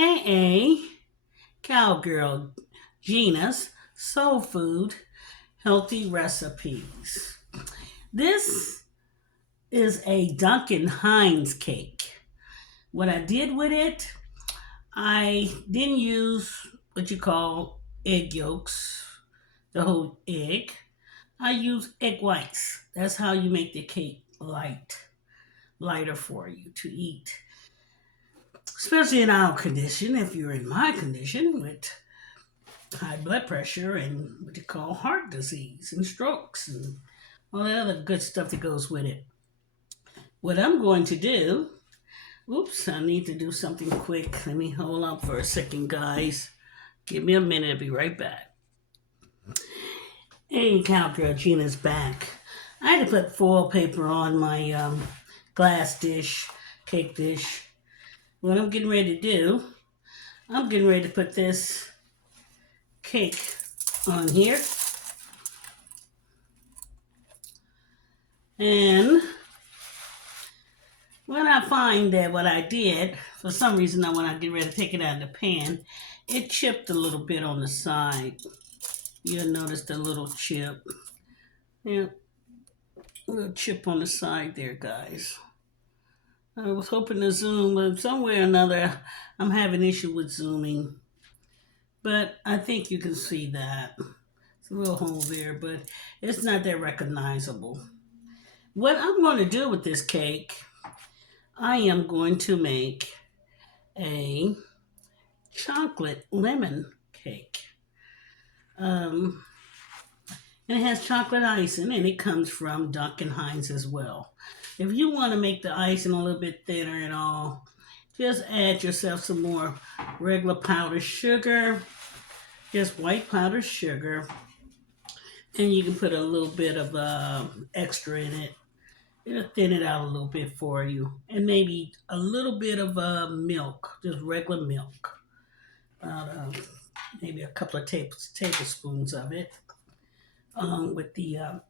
AA, Cowgirl, Gina's Soul Food Healthy Recipes. This is a Duncan Hines cake. What I did with it, I didn't use what you call egg yolks, the whole egg. I use egg whites. That's how you make the cake lighter for you to eat. Especially in our condition, if you're in my condition with high blood pressure and what you call heart disease and strokes and all the other good stuff that goes with it. What I'm going to do, oops, I need to do something quick. Let me hold up for a second, guys. Give me a minute, I'll be right back. Hey, Cowgirl, Gina's back. I had to put foil paper on my glass dish, cake dish. What I'm getting ready to do, I'm getting ready to put this cake on here. And when I find that what I did, for some reason, when I get ready to take it out of the pan, it chipped a little bit on the side. You'll notice the little chip. Yeah, a little chip on the side there, guys. I was hoping to zoom, but somewhere or another, I'm having issue with zooming. But I think you can see that. It's a little hole there, but it's not that recognizable. What I'm going to do with this cake, I am going to make a chocolate lemon cake. And it has chocolate icing, and it comes from Duncan Hines as well. If you want to make the icing a little bit thinner and all, just add yourself some more regular powdered sugar, just white powdered sugar, and you can put a little bit of extra in it. It'll thin it out a little bit for you, and maybe a little bit of milk, just regular milk, about maybe a couple of tablespoons of it, with the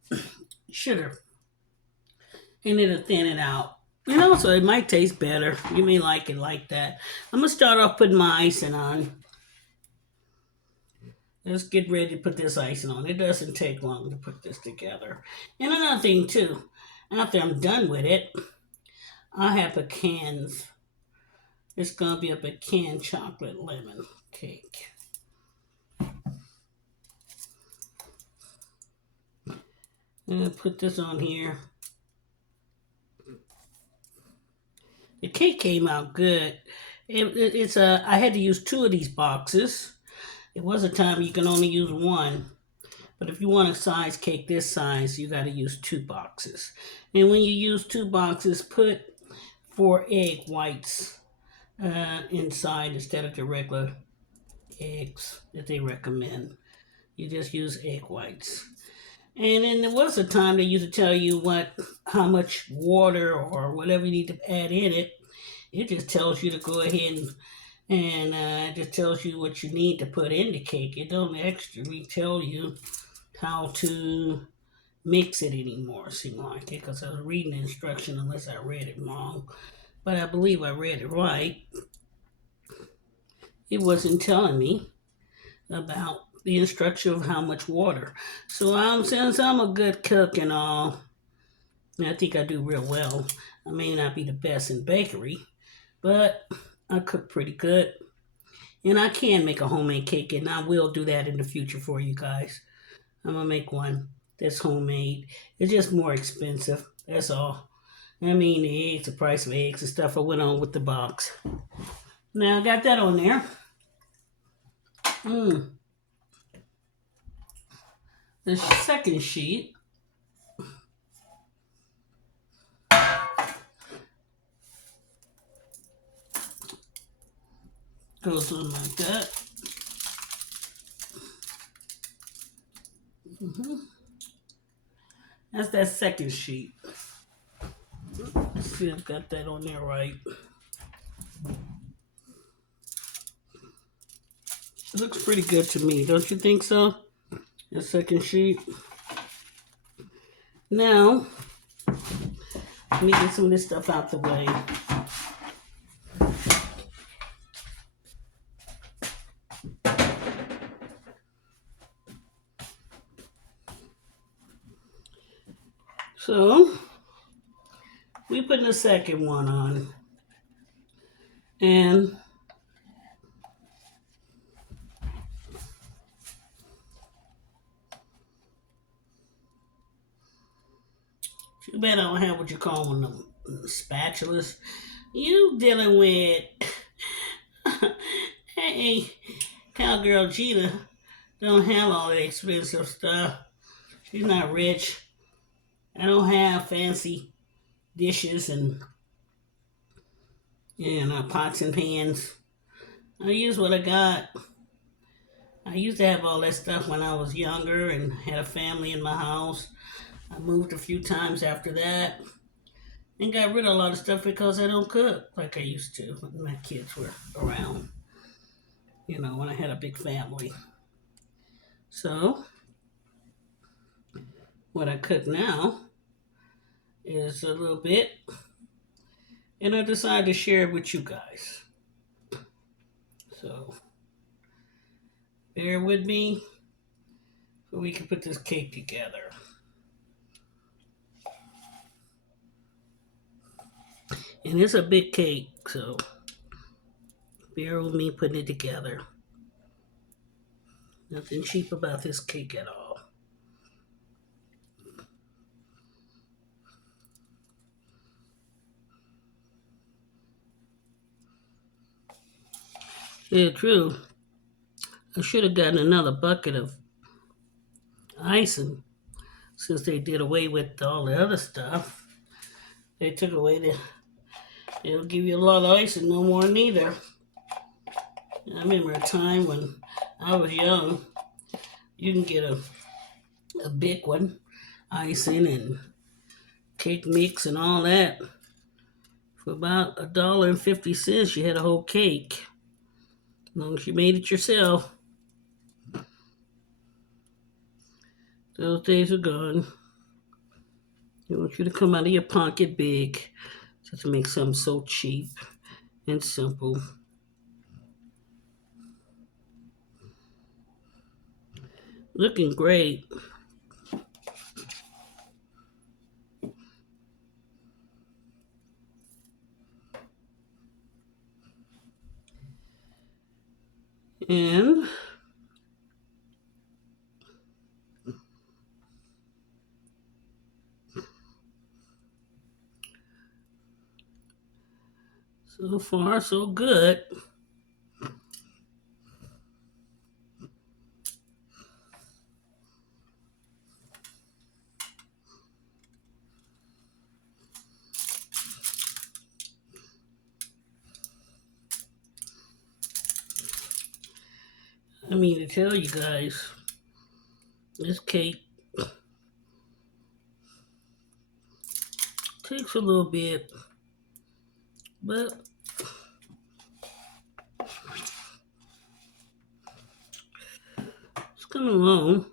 sugar, and it'll thin it out. And also, it might taste better. You may like it like that. I'm gonna start off putting my icing on. Let's get ready to put this icing on. It doesn't take long to put this together. And another thing too, after I'm done with it, I have pecans. It's gonna be a pecan chocolate lemon cake. I'm gonna put this on here. The cake came out good. I had to use two of these boxes. It was a time you can only use one. But if you want a size cake this size, you got to use two boxes. And when you use two boxes, put 4 egg whites inside instead of the regular eggs that they recommend. You just use egg whites. And then there was a time they used to tell you how much water or whatever you need to add in it. It just tells you to go ahead and it just tells you what you need to put in the cake. It don't actually tell you how to mix it anymore, seem like it, because I was reading the instruction unless I read it wrong. But I believe I read it right. It wasn't telling me about the instruction of how much water. So since I'm a good cook and all, and I think I do real well. I may not be the best in bakery, but I cook pretty good. And I can make a homemade cake, and I will do that in the future for you guys. I'm going to make one that's homemade. It's just more expensive, that's all. I mean, the eggs, the price of eggs and stuff, I went on with the box. Now I got that on there. The second sheet goes on like that. That's that second sheet. Let's see if I've got that on there right. It looks pretty good to me, don't you think so? The second sheet. Now, let me get some of this stuff out the way. So we put the second one on. And too bad I don't have what you call one of them spatulas. You dealing with hey, Cowgirl Gina don't have all the expensive stuff. She's not rich. I don't have fancy dishes and pots and pans. I use what I got. I used to have all that stuff when I was younger and had a family in my house. I moved a few times after that and got rid of a lot of stuff because I don't cook like I used to when my kids were around, when I had a big family. So, what I cook now is a little bit, and I decided to share it with you guys. So, bear with me so we can put this cake together. And it's a big cake, so bear with me putting it together. Nothing cheap about this cake at all. Yeah, true. I should have gotten another bucket of icing since they did away with all the other stuff. They took away they don't give you a lot of icing no more neither. I remember a time when I was young, you can get a big one, icing and cake mix and all that. For about $1.50, you had a whole cake. As long as you made it yourself. Those days are gone. They want you to come out of your pocket big just to make something so cheap and simple. Looking great. And so far, so good. I mean to tell you guys, this cake takes a little bit, but it's coming along.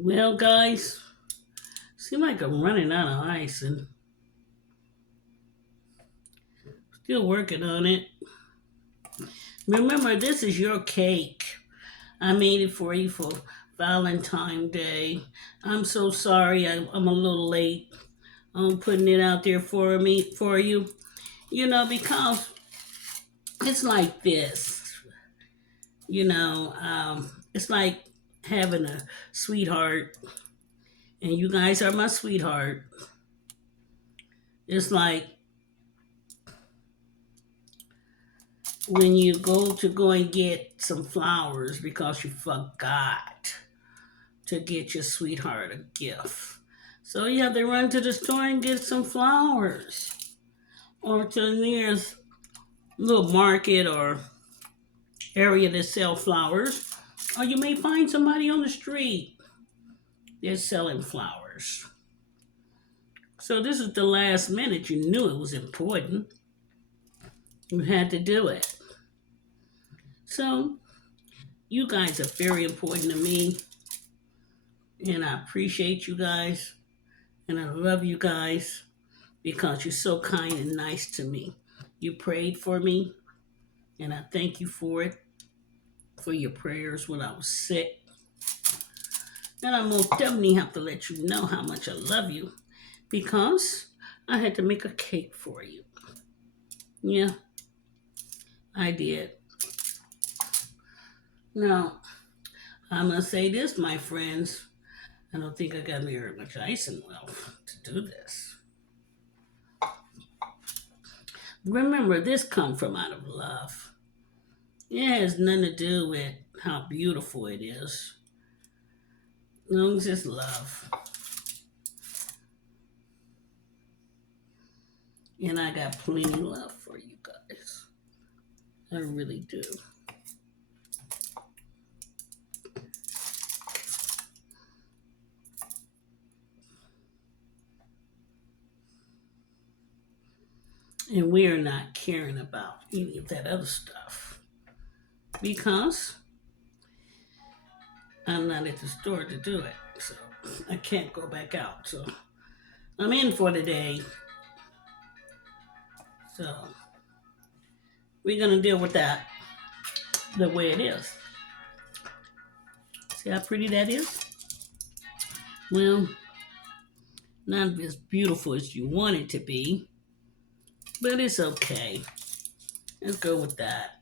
Well, guys, seem like I'm running out of ice and still working on it. Remember, this is your cake. I made it for you for Valentine Day. I'm so sorry I'm a little late on putting it out there for you. Because it's like this. It's like having a sweetheart, and you guys are my sweetheart. It's like when you go and get some flowers because you forgot to get your sweetheart a gift. So you have to run to the store and get some flowers. Or to the nearest little market or area that sell flowers. Or you may find somebody on the street that's selling flowers. So this is the last minute. You knew it was important. You had to do it. So You guys are very important to me, and I appreciate you guys, and I love you guys because you're so kind and nice to me. You prayed for me, and I thank you for it, for your prayers when I was sick. And I most definitely have to let you know how much I love you because I had to make a cake for you. Yeah, I did. Now, I'm going to say this, my friends. I don't think I got very much icing well to do this. Remember, this come from out of love. It has nothing to do with how beautiful it is. No, it's just love. And I got plenty of love for you guys. I really do. And we are not caring about any of that other stuff because I'm not at the store to do it. So I can't go back out. So I'm in for the day. So we're going to deal with that the way it is. See how pretty that is? Well, not as beautiful as you want it to be, but it's okay. Let's go with that.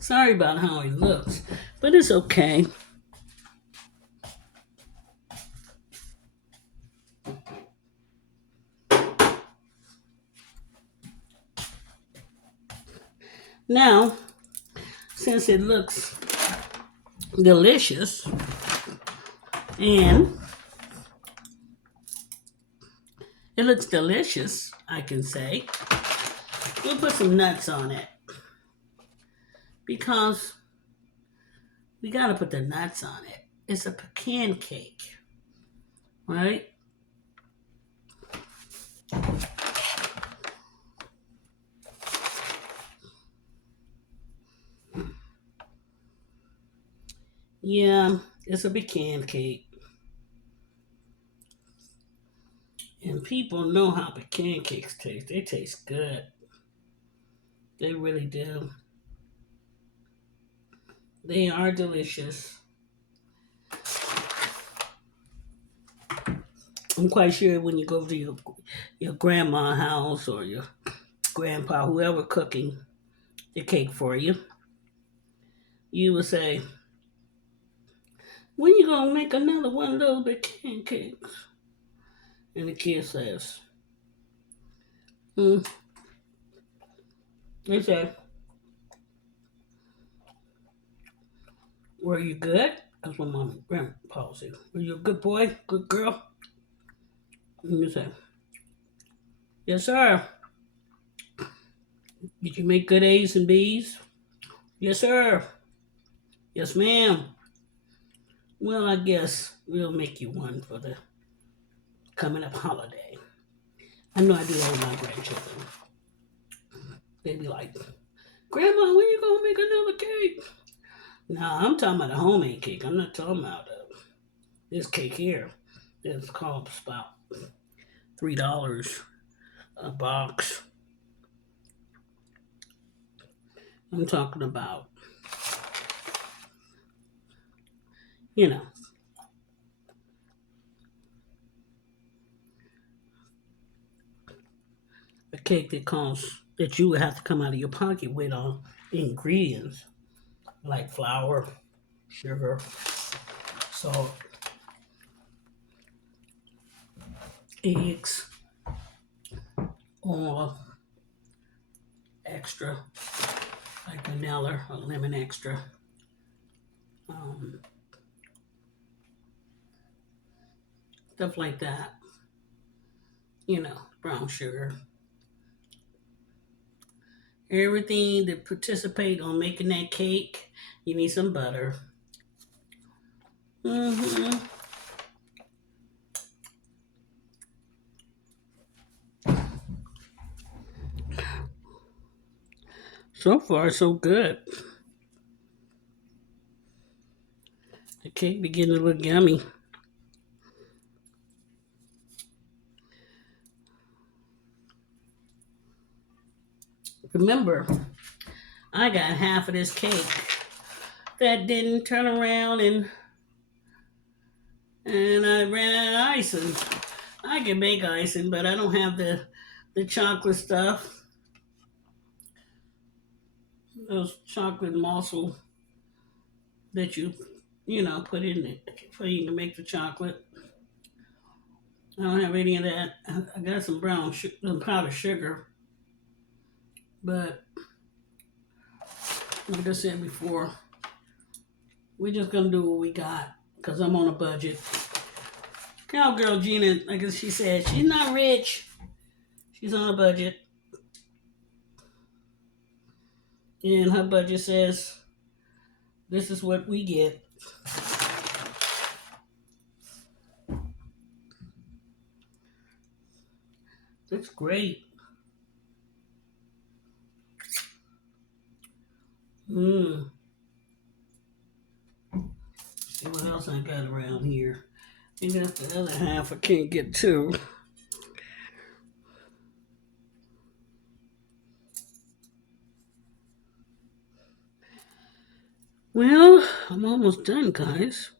Sorry about how he looks, but it's okay. Now, since it looks delicious and it looks delicious, I can say, we'll put some nuts on it because we got to put the nuts on it. It's a pecan cake, right? Yeah, it's a pecan cake. And people know how pecan cakes taste. They taste good. They really do. They are delicious. I'm quite sure when you go to your grandma's house or your grandpa, whoever cooking the cake for you, you will say, when you gonna make another one of those pecan cakes? And the kid says, hmm. They say, were you good? That's what my grandpa said. Were you a good boy? Good girl? And you say, yes, sir. Did you make good A's and B's? Yes, sir. Yes, ma'am. Well, I guess we'll make you one for the coming up holiday. I know I do that with my grandchildren. They be like, Grandma, when you gonna make another cake? Nah, I'm talking about a homemade cake. I'm not talking about this cake here. It's called about $3 a box. I'm talking about, you know, a cake that costs that you would have to come out of your pocket with all the ingredients like flour, sugar, salt, eggs, oil, extra, like vanilla or lemon extra, um, stuff like that. You know, brown sugar. Everything to participate on making that cake, you need some butter. hmm So far, so good. The cake beginning to look yummy. Remember, I got half of this cake that didn't turn around and I ran out of icing. I can make icing, but I don't have the chocolate stuff. Those chocolate morsel that you put in it for you to make the chocolate. I don't have any of that. I got some powdered sugar, but like I said before, we're just gonna do what we got because I'm on a budget. Cowgirl Gina, like she said, she's not rich. She's on a budget, and her budget says this is what we get. It's great. Mmm. See what else I got around here. And that's the other half I can't get to. Well, I'm almost done, guys.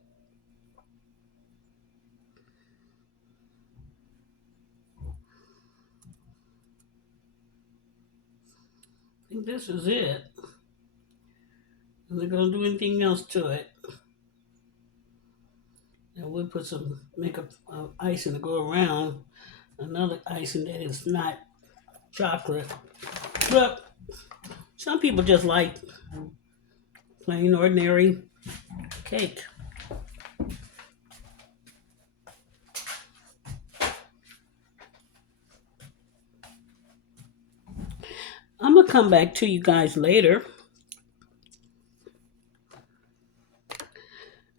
I think this is it. I'm not gonna do anything else to it. And we'll make a icing to go around. Another icing that is not chocolate. But some people just like plain ordinary cake. I'm gonna come back to you guys later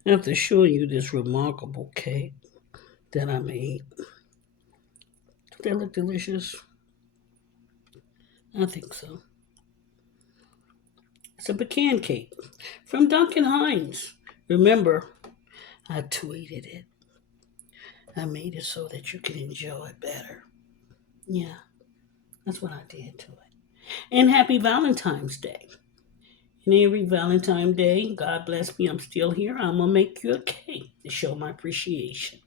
after showing you this remarkable cake that I made. Does that look delicious? I think so. It's a pecan cake from Duncan Hines. Remember, I tweeted it. I made it so that you can enjoy it better. Yeah, that's what I did to it. And happy Valentine's Day. And every Valentine's Day, God bless me, I'm still here. I'm going to make you a cake to show my appreciation.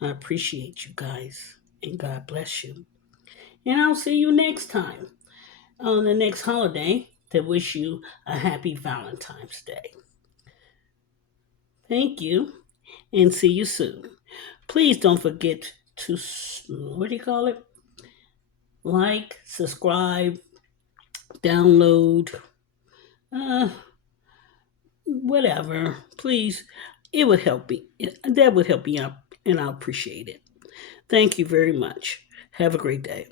I appreciate you guys. And God bless you. And I'll see you next time on the next holiday to wish you a happy Valentine's Day. Thank you and see you soon. Please don't forget to, what do you call it? Like, subscribe, download, uh, whatever. Please, it would help me. That would help me out, and I appreciate it. Thank you very much. Have a great day.